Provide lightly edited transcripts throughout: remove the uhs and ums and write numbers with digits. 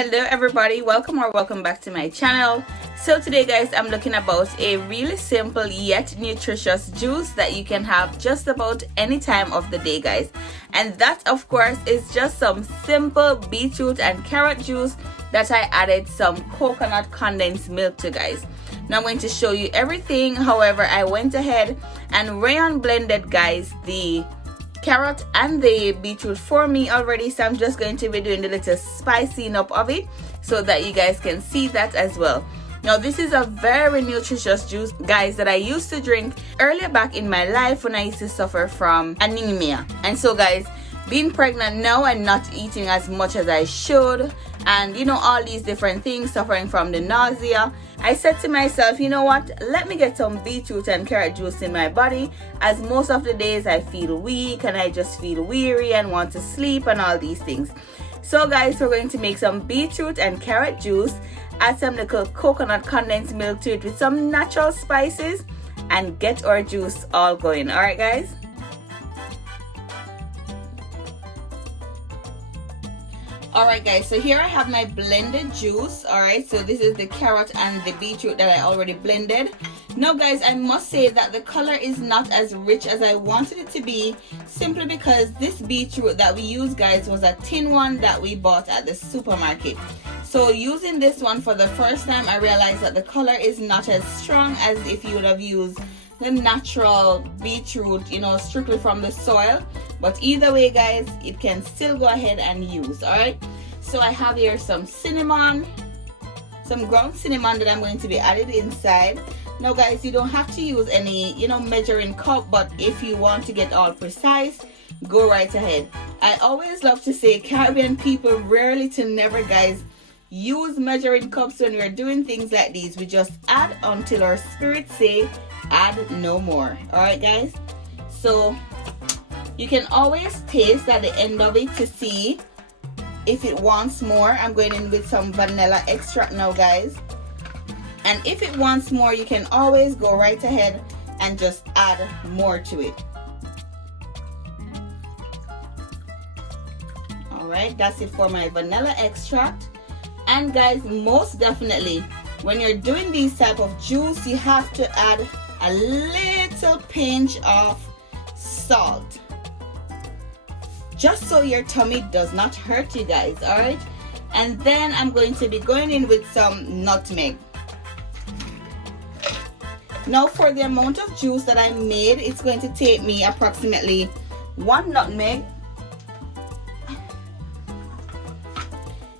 Hello everybody, welcome back to my channel. So today guys, I'm looking about a really simple yet nutritious juice that you can have just about any time of the day guys, and that of course is just some simple beetroot and carrot juice that I added some coconut condensed milk to guys. Now I'm going to show you everything. However, I went ahead and rayon blended guys the carrot and the beetroot for me already, so I'm just going to be doing the little spicing up of it so that you guys can see that as well. Now this is a very nutritious juice guys that I used to drink earlier back in my life when I used to suffer from anemia. And so guys, being pregnant now and not eating as much as I should, and you know, all these different things, suffering from the nausea, I said to myself, you know what, let me get some beetroot and carrot juice in my body, as most of the days I feel weak and I just feel weary and want to sleep and all these things. So guys, we're going to make some beetroot and carrot juice, add some little coconut condensed milk to it with some natural spices, and get our juice all going. All right guys. Alright guys, so here I have my blended juice. Alright, so this is the carrot and the beetroot that I already blended. Now guys, I must say that the color is not as rich as I wanted it to be, simply because this beetroot that we use guys was a tin one that we bought at the supermarket. So using this one for the first time, I realized that the color is not as strong as if you would have used the natural beetroot, you know, strictly from the soil. But either way guys, it can still go ahead and use. All right, so I have here some cinnamon, some ground cinnamon that I'm going to be added inside. Now guys, you don't have to use any, you know, measuring cup, but if you want to get all precise, go right ahead. I always love to say Caribbean people rarely to never guys use measuring cups when we're doing things like these. We just add until our spirits say add no more. All right guys, so you can always taste at the end of it to see if it wants more. I'm going in with some vanilla extract now guys, and if it wants more, you can always go right ahead and just add more to it. All right, that's it for my vanilla extract. And guys, most definitely when you're doing these type of juice, you have to add a little pinch of salt, just so your tummy does not hurt you guys. All right, and then I'm going to be going in with some nutmeg. Now for the amount of juice that I made, it's going to take me approximately 1 nutmeg.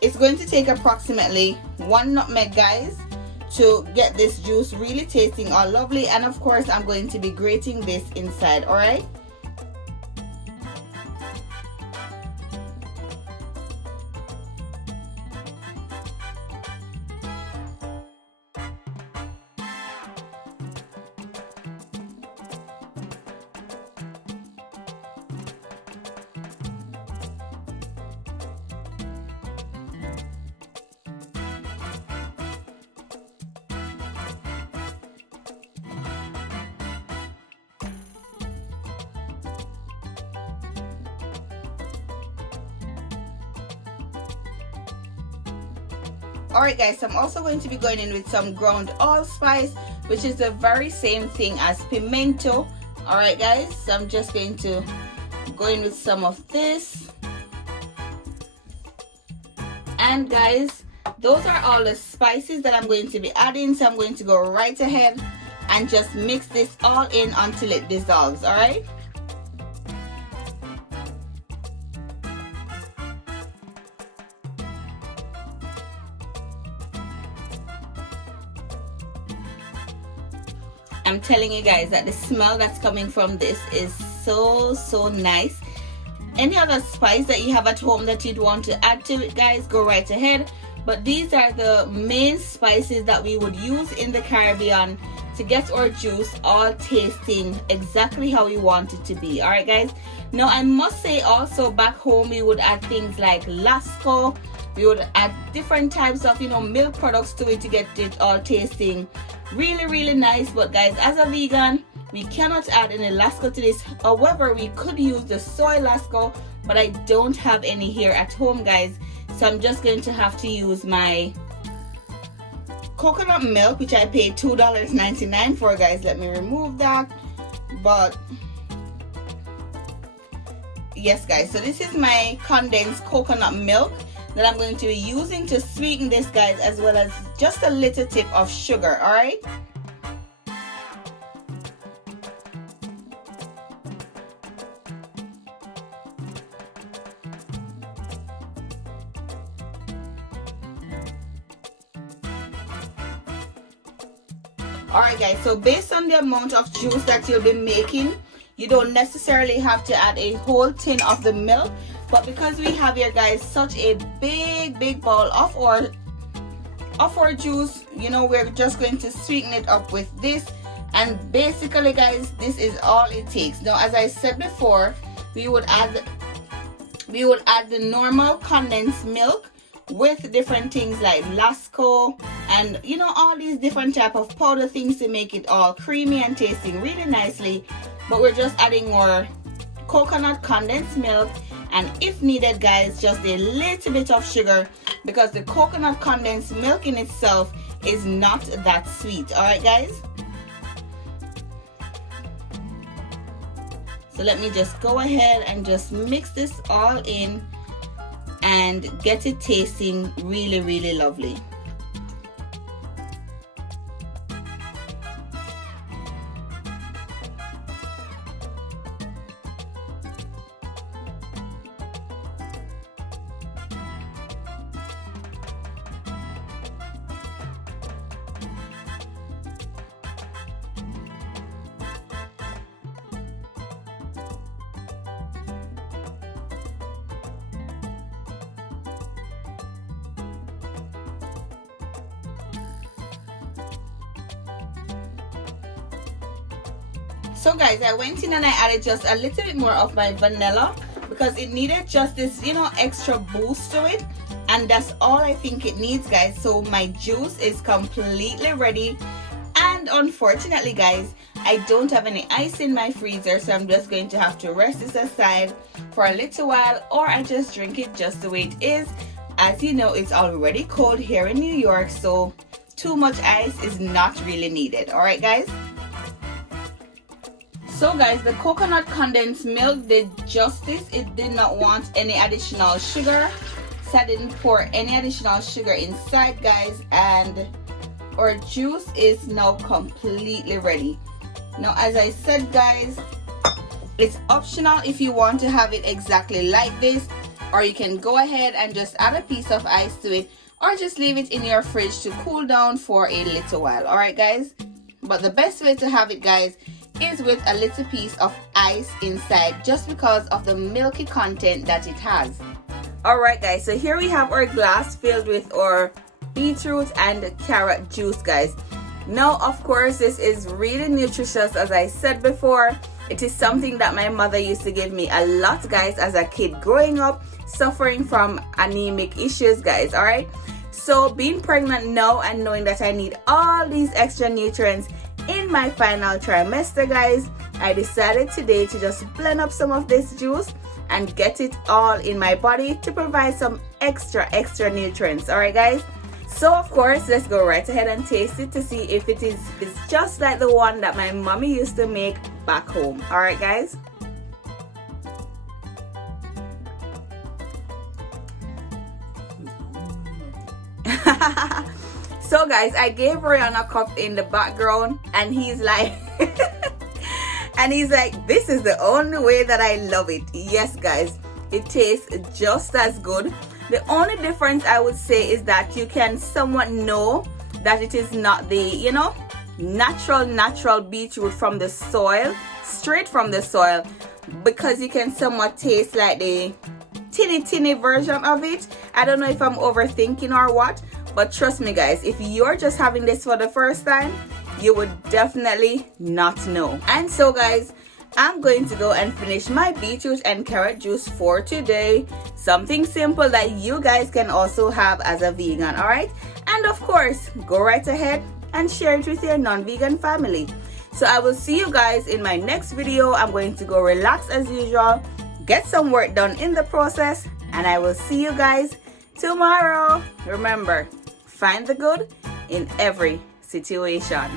It's going to take approximately 1 nutmeg guys to get this juice really tasting all lovely. And of course I'm going to be grating this inside. All right, alright guys, so I'm also going to be going in with some ground allspice, which is the very same thing as pimento. Alright guys, so I'm just going to go in with some of this. And guys, those are all the spices that I'm going to be adding, so I'm going to go right ahead and just mix this all in until it dissolves. Alright, I'm telling you guys that the smell that's coming from this is so nice. Any other spice that you have at home that you'd want to add to it guys, go right ahead, but these are the main spices that we would use in the Caribbean to get our juice all tasting exactly how we want it to be. All right guys, now I must say also back home we would add things like Lasco. We would add different types of, you know, milk products to it to get it all tasting really nice. But guys, as a vegan, we cannot add any Lasco to this. However, we could use the soy Lasco, but I don't have any here at home guys, So I'm just going to have to use my coconut milk, which I paid $2.99 for, guys. Let me remove that. But yes, guys, so this is my condensed coconut milk that I'm going to be using to sweeten this, guys, as well as just a little tip of sugar. All right. Alright guys, so based on the amount of juice that you'll be making, you don't necessarily have to add a whole tin of the milk, but because we have here, guys, such a big bowl of our juice, you know, we're just going to sweeten it up with this. And basically, guys, this is all it takes. Now, as I said before, we would add the normal condensed milk with different things like Lasco and, you know, all these different type of powder things to make it all creamy and tasting really nicely. But we're just adding more coconut condensed milk, and if needed, guys, just a little bit of sugar, because the coconut condensed milk in itself is not that sweet. All right, guys, so let me just go ahead and just mix this all in and get it tasting really lovely. So guys, I went in and I added just a little bit more of my vanilla because it needed just this, you know, extra boost to it, and that's all I think it needs, guys. So my juice is completely ready, and unfortunately, guys, I don't have any ice in my freezer, so I'm just going to have to rest this aside for a little while, or I just drink it just the way it is. As you know, it's already cold here in New York, so too much ice is not really needed. All right, guys. So guys, the coconut condensed milk did justice. It did not want any additional sugar, so I didn't pour any additional sugar inside, guys, and our juice is now completely ready. Now, as I said, guys, it's optional if you want to have it exactly like this, or you can go ahead and just add a piece of ice to it, or just leave it in your fridge to cool down for a little while. All right, guys, but the best way to have it, guys, is with a little piece of ice inside, just because of the milky content that it has. All right, guys, so here we have our glass filled with our beetroot and carrot juice, guys. Now, of course, this is really nutritious. As I said before, it is something that my mother used to give me a lot, guys, as a kid growing up, suffering from anemic issues, guys. All right, so being pregnant now and knowing that I need all these extra nutrients in my final trimester, guys, I decided today to just blend up some of this juice and get it all in my body to provide some extra nutrients. All right, guys, so of course, let's go right ahead and taste it to see if it's just like the one that my mommy used to make back home. All right, guys. So guys, I gave Ryan a cup in the background, and he's like and he's like, this is the only way that I love it. Yes, guys, it tastes just as good. The only difference I would say is that you can somewhat know that it is not the, you know, natural beetroot from the soil, straight from the soil, because you can somewhat taste like the tinny version of it. I don't know if I'm overthinking or what, but trust me, guys, if you're just having this for the first time, you would definitely not know. And so, guys, I'm going to go and finish my beetroot and carrot juice for today. Something simple that you guys can also have as a vegan, all right? And of course, go right ahead and share it with your non-vegan family. So I will see you guys in my next video. I'm going to go relax as usual, get some work done in the process, and I will see you guys tomorrow. Remember, find the good in every situation.